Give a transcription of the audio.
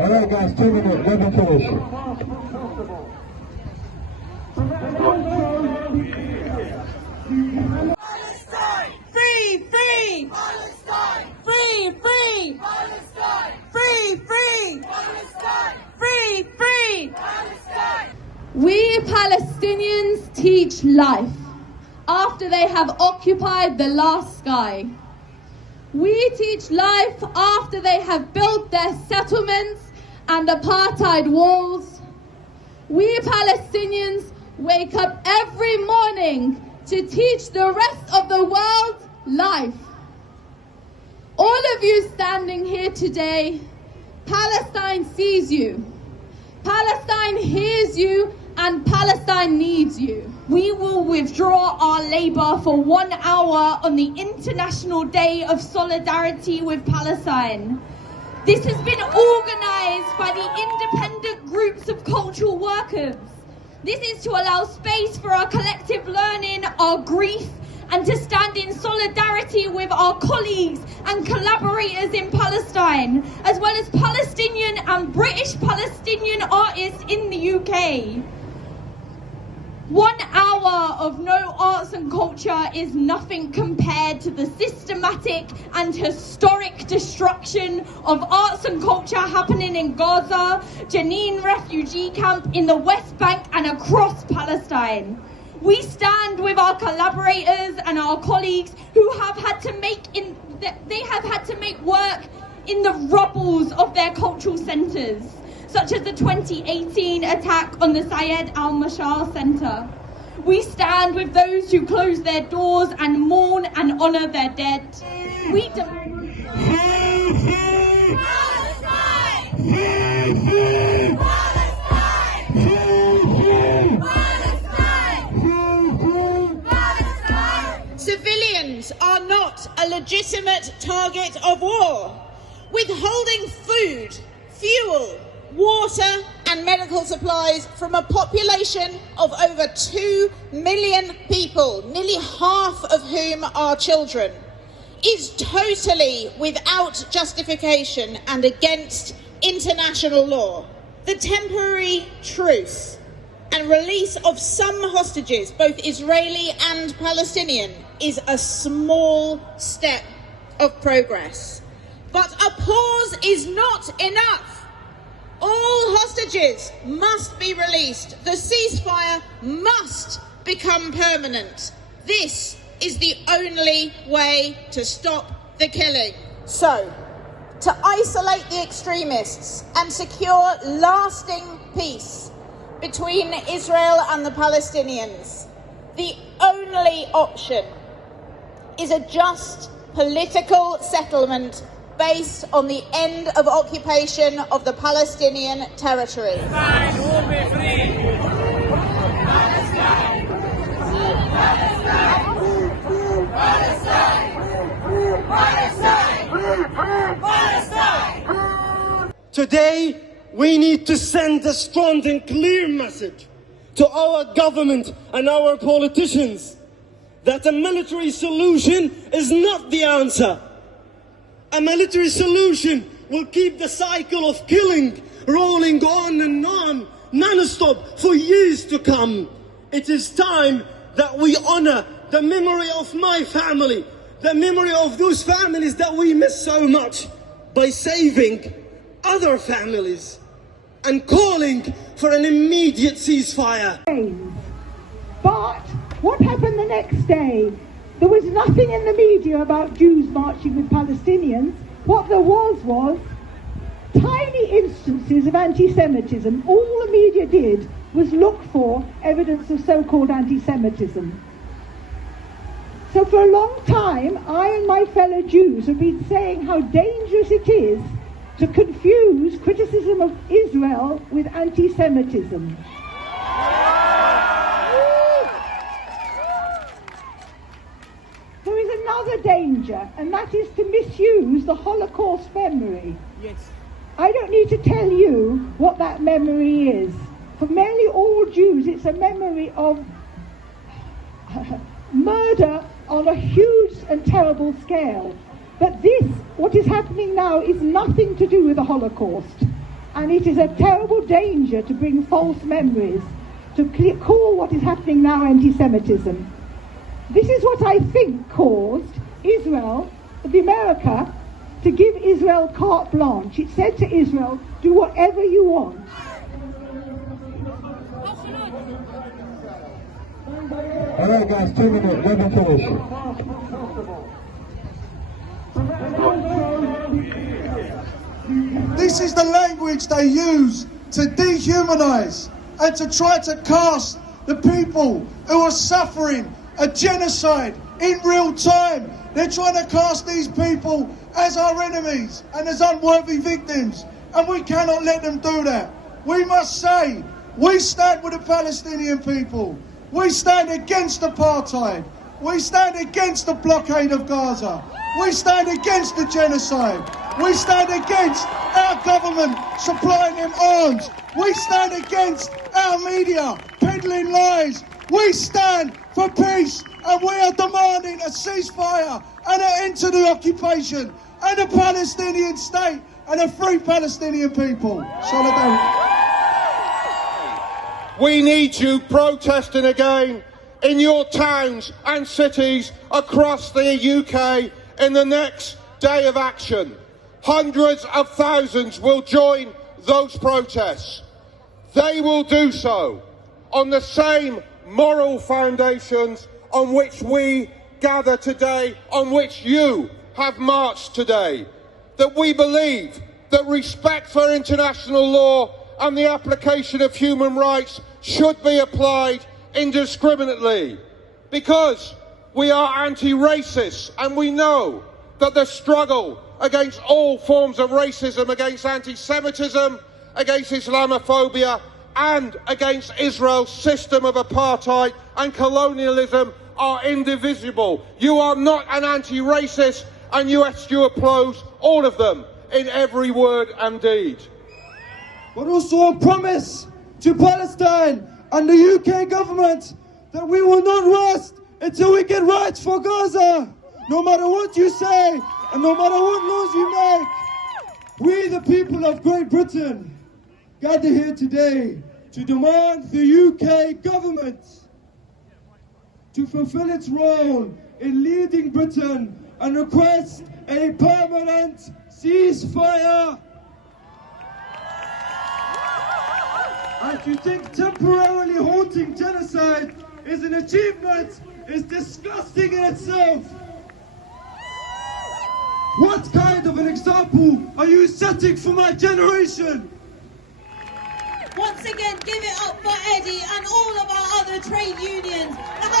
All right, guys, 2 minutes. Let me finish. Palestine! Free, free! Palestine! Free, free! Palestine! Free, free! Palestine! Free, free! Palestine! We Palestinians teach life after they have occupied the last sky. We teach life after they have built their settlements and apartheid walls. We Palestinians wake up every morning to teach the rest of the world life. All of you standing here today, Palestine sees you, Palestine hears you, and Palestine needs you. We will withdraw our labour for 1 hour on the International Day of Solidarity with Palestine. This has been organised by the independent groups of cultural workers. This is to allow space for our collective learning, our grief, and to stand in solidarity with our colleagues and collaborators in Palestine, as well as Palestinian and British Palestinian artists in the UK. 1 hour of no arts and culture is nothing compared to the systematic and historic destruction of arts and culture happening in Gaza, Jenin refugee camp, in the West Bank and across Palestine. We stand with our collaborators and our colleagues who have had to make work in the rubbles of their cultural centres, such as the 2018 attack on the Syed al-Mashar Centre. We stand with those who close their doors and mourn and honour their dead. We demand Palestine! Palestine! Palestine! Civilians are not a legitimate target of war. Withholding food, fuel, water and medical supplies from a population of over 2 million people, nearly half of whom are children, is totally without justification and against international law. The temporary truce and release of some hostages, both Israeli and Palestinian, is a small step of progress. But a pause is not enough. All hostages must be released. The ceasefire must become permanent. This is the only way to stop the killing. So, to isolate the extremists and secure lasting peace between Israel and the Palestinians, the only option is a just political settlement based on the end of occupation of the Palestinian territory. Palestine will be free! Palestine! Palestine! Palestine! Palestine! Palestine! Today, we need to send a strong and clear message to our government and our politicians that a military solution is not the answer. A military solution will keep the cycle of killing rolling on and on, non-stop, for years to come. It is time that we honor the memory of my family, the memory of those families that we miss so much, by saving other families and calling for an immediate ceasefire. But what happened the next day? There was nothing in the media about Jews marching with Palestinians. What there was tiny instances of anti-Semitism. All the media did was look for evidence of so-called anti-Semitism. So for a long time, I and my fellow Jews have been saying how dangerous it is to confuse criticism of Israel with anti-Semitism. There is another danger, and that is to misuse the Holocaust memory. Yes. I don't need to tell you what that memory is. For nearly all Jews, it's a memory of murder on a huge and terrible scale. But this, what is happening now, is nothing to do with the Holocaust. And it is a terrible danger to bring false memories, to call what is happening now anti-Semitism. This is what I think caused Israel, America, to give Israel carte blanche. It said to Israel, do whatever you want. All right, guys, 2 minutes, let me finish. This is the language they use to dehumanize and to try to cast the people who are suffering a genocide in real time. They're trying to cast these people as our enemies and as unworthy victims, and we cannot let them do that. We must say, we stand with the Palestinian people. We stand against apartheid. We stand against the blockade of Gaza. We stand against the genocide. We stand against our government supplying them arms. We stand against our media peddling lies. We stand for peace, and we are demanding a ceasefire and an end to the occupation and a Palestinian state and a free Palestinian people. Solidarity. We need you protesting again in your towns and cities across the UK in the next day of action. Hundreds of thousands will join those protests. They will do so on the same moral foundations on which we gather today, on which you have marched today. That we believe that respect for international law and the application of human rights should be applied indiscriminately, because we are anti-racist and we know that the struggle against all forms of racism, against anti-Semitism, against Islamophobia and against Israel's system of apartheid and colonialism are indivisible. You are not an anti-racist, and you oppose all of them in every word and deed. But also a promise to Palestine and the UK government that we will not rest until we get rights for Gaza. No matter what you say and no matter what laws you make, we the people of Great Britain gather here today to demand the UK government to fulfill its role in leading Britain and request a permanent ceasefire. And to think temporarily halting genocide is an achievement is disgusting in itself. What kind of an example are you setting for my generation? Once again, give it up for Eddie and all of our other trade unions that